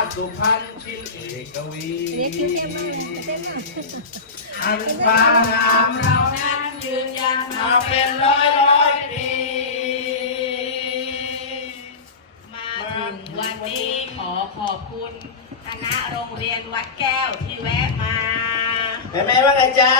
เรียกคิ้วเข้มมากเลยเต้นมากอันความงามเรานั้นยืนยันมาเป็นร้อยร้อยปีมาถึงวันนี้ขอขอบคุณคณะโรงเรียนวัดแก้วที่แวะมาแม่แม่ว่าไงจ๊ะ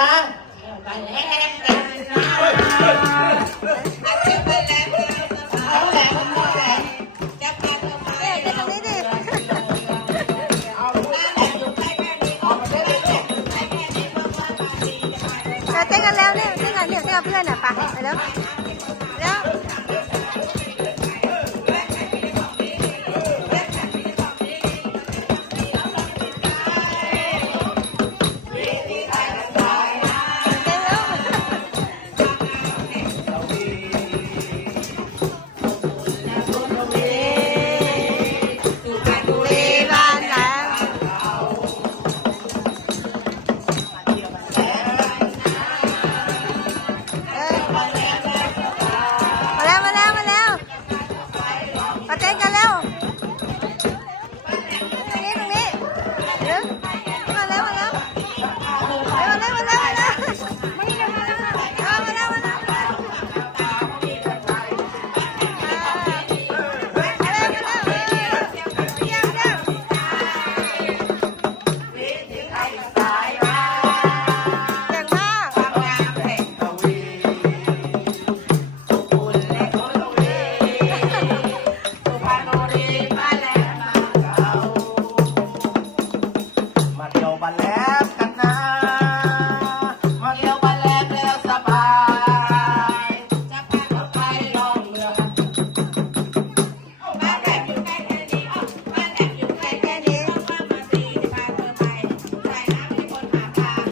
เต้นกันแล้วเนี่ยเต้นกันเนี่ยเต้นกับเพื่อนอะไปไปแล้ว Bye.